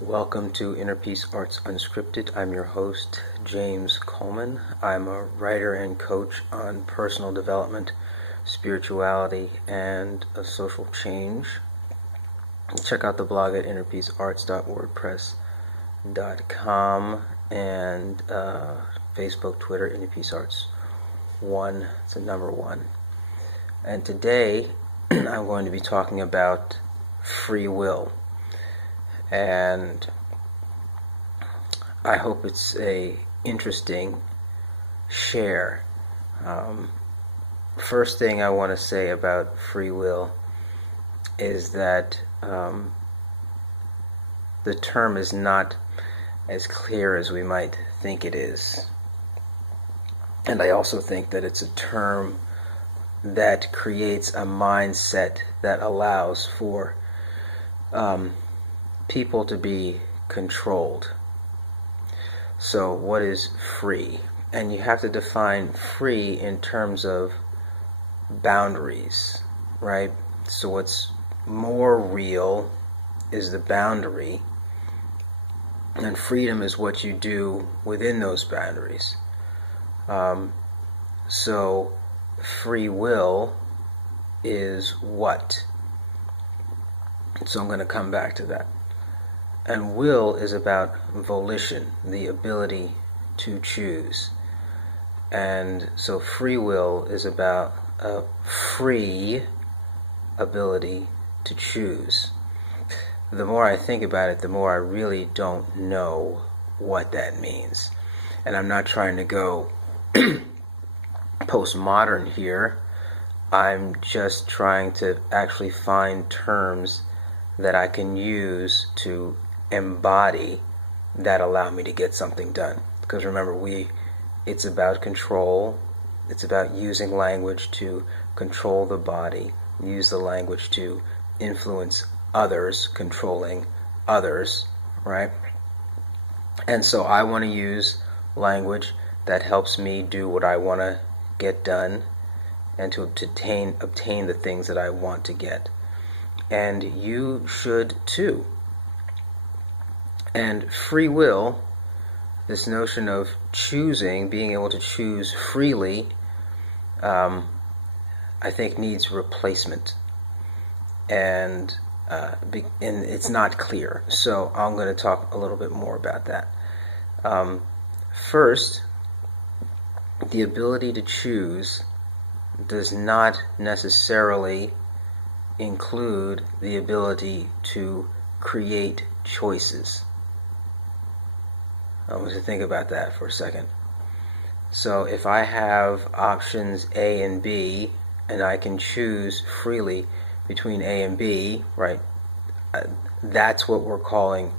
Welcome to Inner Peace Arts Unscripted. I'm your host, James Coleman. I'm a writer and coach on personal development, spirituality, and social change. Check out the blog at innerpeacearts.wordpress.com and Facebook, Twitter, Inner Peace Arts 1. It's a number 1. And today I'm going to be talking about free will. And I hope it's a interesting share. First thing I want to say about free will is that the term is not as clear as we might think it is. And I also think that it's a term that creates a mindset that allows for people to be controlled. So what is free? And you have to define free in terms of boundaries, right? So what's more real is the boundary, and freedom is what you do within those boundaries. So free will is what? So I'm going to come back to that. And will is about volition, the ability to choose. And so free will is about a free ability to choose. The more I think about it, the more I really don't know what that means. And I'm not trying to go postmodern here. I'm just trying to actually find terms that I can use to embody that allow me to get something done. Because remember, it's about control. It's about using language to control the body, use the language to influence others, controlling others, right? And so I want to use language that helps me do what I want to get done and to obtain the things that I want to get. And you should too. And free will, this notion of choosing, being able to choose freely, I think needs replacement. And it's not clear. So I'm going to talk a little bit more about that. First, the ability to choose does not necessarily include the ability to create choices. I want you to think about that for a second. So if I have options A and B, and I can choose freely between A and B, right? That's what we're calling,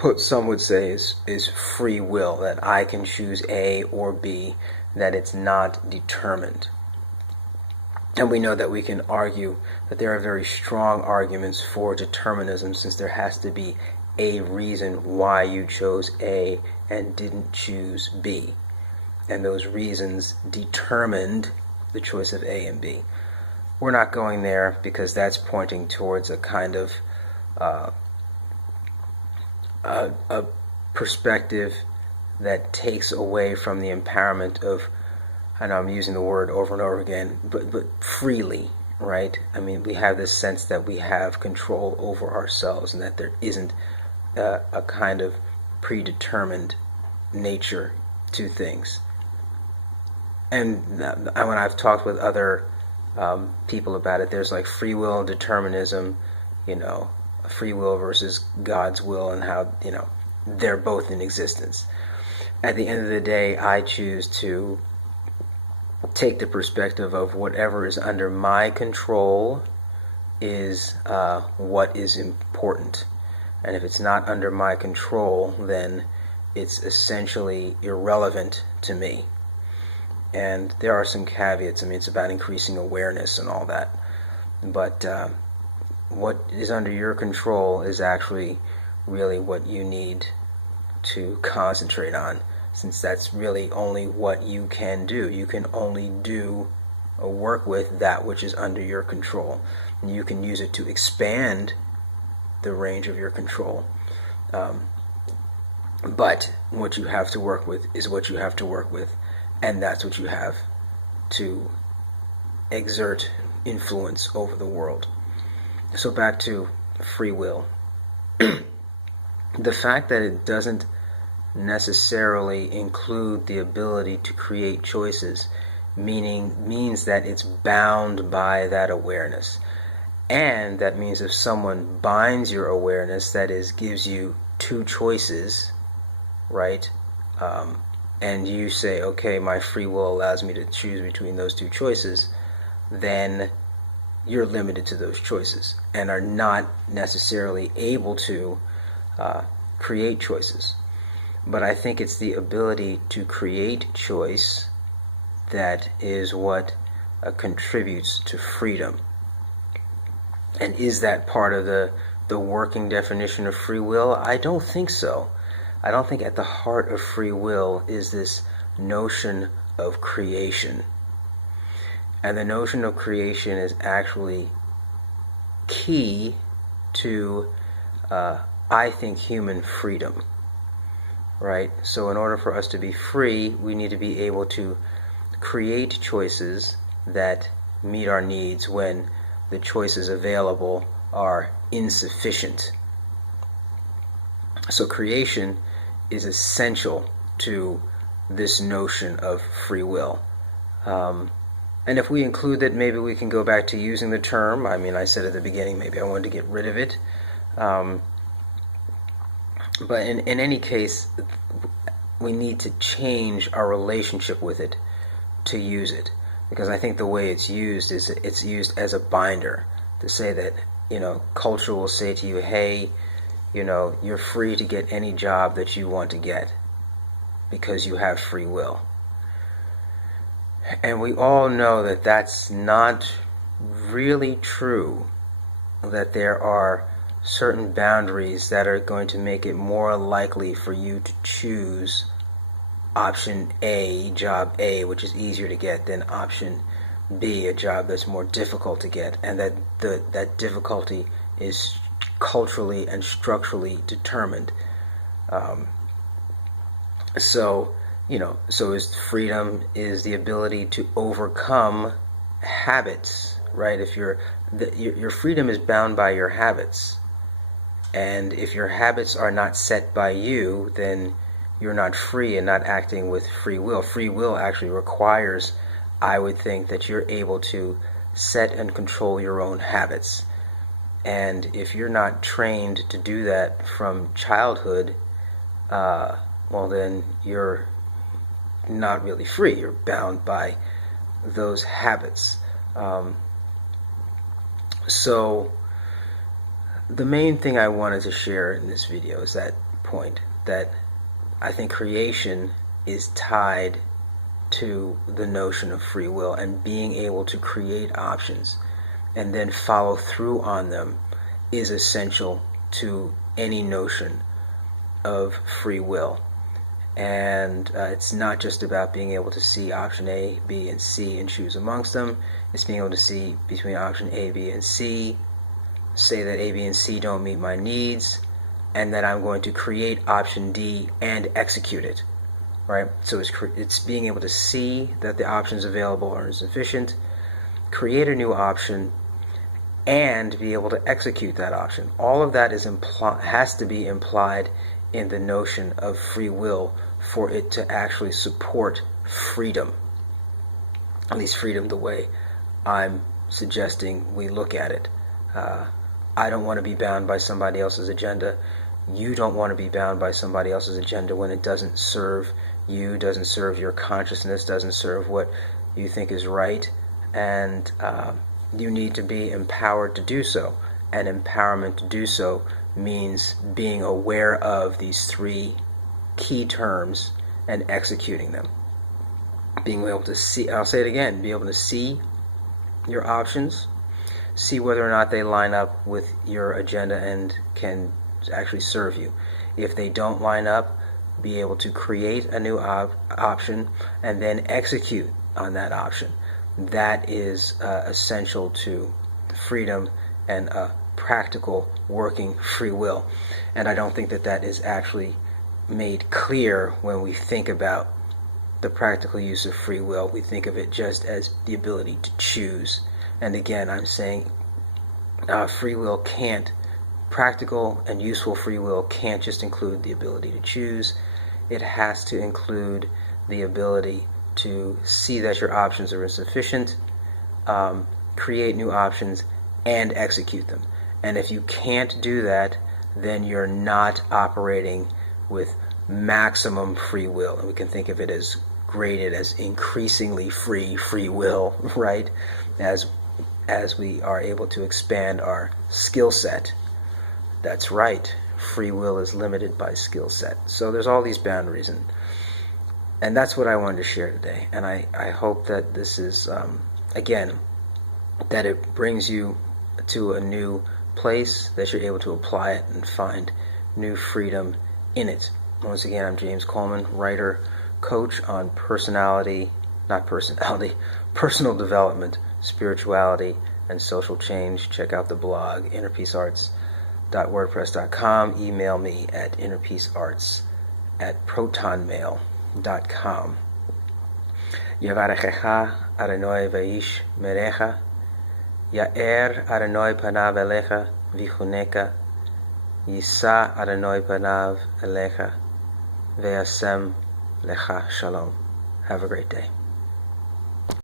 what some would say is free will, that I can choose A or B, that it's not determined. And we know that we can argue that there are very strong arguments for determinism, since there has to be a reason why you chose A and didn't choose B. And those reasons determined the choice of A and B. We're not going there because that's pointing towards a kind of a perspective that takes away from the empowerment of, I know I'm using the word over and over again, but freely, right? I mean, we have this sense that we have control over ourselves and that there isn't a kind of predetermined nature to things. And when I've talked with other people about it, there's like free will and determinism, free will versus God's will, and how, they're both in existence. At the end of the day, I choose to take the perspective of whatever is under my control is what is important. And if it's not under my control, then it's essentially irrelevant to me. And there are some caveats. I mean, it's about increasing awareness and all that. But what is under your control is actually really what you need to concentrate on, since that's really only what you can do. You can only do or work with that which is under your control. And you can use it to expand the range of your control. But what you have to work with is what you have to work with, and that's what you have to exert influence over the world. So back to free will. The fact that it doesn't necessarily include the ability to create choices means that it's bound by that awareness. And that means if someone binds your awareness, that is, gives you two choices, right? And you say, okay, my free will allows me to choose between those two choices, then you're limited to those choices and are not necessarily able to create choices. But I think it's the ability to create choice that is what contributes to freedom. And is that part of the working definition of free will? I don't think so. I don't think at the heart of free will is this notion of creation. And the notion of creation is actually key to, I think, human freedom. Right? So in order for us to be free, we need to be able to create choices that meet our needs when the choices available are insufficient. So creation is essential to this notion of free will. And if we include that, maybe we can go back to using the term. I mean, I said at the beginning, maybe I wanted to get rid of it. But in any case, we need to change our relationship with it to use it. Because I think the way it's used is it's used as a binder to say that, culture will say to you, hey, you're free to get any job that you want to get because you have free will. And we all know that that's not really true, that there are certain boundaries that are going to make it more likely for you to choose option A, job A, which is easier to get, than option B, a job that's more difficult to get, and that that difficulty is culturally and structurally determined. So is freedom is the ability to overcome habits, right? If your freedom is bound by your habits, and if your habits are not set by you, then you're not free and not acting with free will. Free will actually requires, I would think, that you're able to set and control your own habits. And if you're not trained to do that from childhood, well, then you're not really free. You're bound by those habits. So the main thing I wanted to share in this video is that point, that I think creation is tied to the notion of free will, and being able to create options and then follow through on them is essential to any notion of free will. And it's not just about being able to see option A, B, and C and choose amongst them. It's being able to see between option A, B, and C, say that A, B, and C don't meet my needs, and that I'm going to create option D and execute it. Right? So it's being able to see that the options available are insufficient, create a new option, and be able to execute that option. All of that has to be implied in the notion of free will for it to actually support freedom. At least freedom the way I'm suggesting we look at it. I don't want to be bound by somebody else's agenda. You don't want to be bound by somebody else's agenda when it doesn't serve you, doesn't serve your consciousness, doesn't serve what you think is right. And you need to be empowered to do so. And empowerment to do so means being aware of these three key terms and executing them. Being able to see, I'll say it again, be able to see your options, see whether or not they line up with your agenda and can actually serve you. If they don't line up, be able to create a new option and then execute on that option. That is essential to freedom and practical working free will. And I don't think that that is actually made clear when we think about the practical use of free will. We think of it just as the ability to choose. And again, I'm saying free will can't, practical and useful free will can't just include the ability to choose. It has to include the ability to see that your options are insufficient, create new options, and execute them. And if you can't do that, then you're not operating with maximum free will. And we can think of it as graded as increasingly free will, right? As we are able to expand our skill set. That's right. Free will is limited by skill set. So there's all these boundaries, and that's what I wanted to share today. And I hope that this is, again, that it brings you to a new place, that you're able to apply it and find new freedom in it. Once again, I'm James Coleman, writer, coach on personal development, spirituality, and social change. Check out the blog, innerpeacearts.wordpress.com. Email me at innerpeacearts@protonmail.com. Yevarechecha Adonai veish merecha, Ya'er Adonai panav elecha vichuneka, Yisa Adonai panav elecha ve'asem lecha shalom. Have a great day.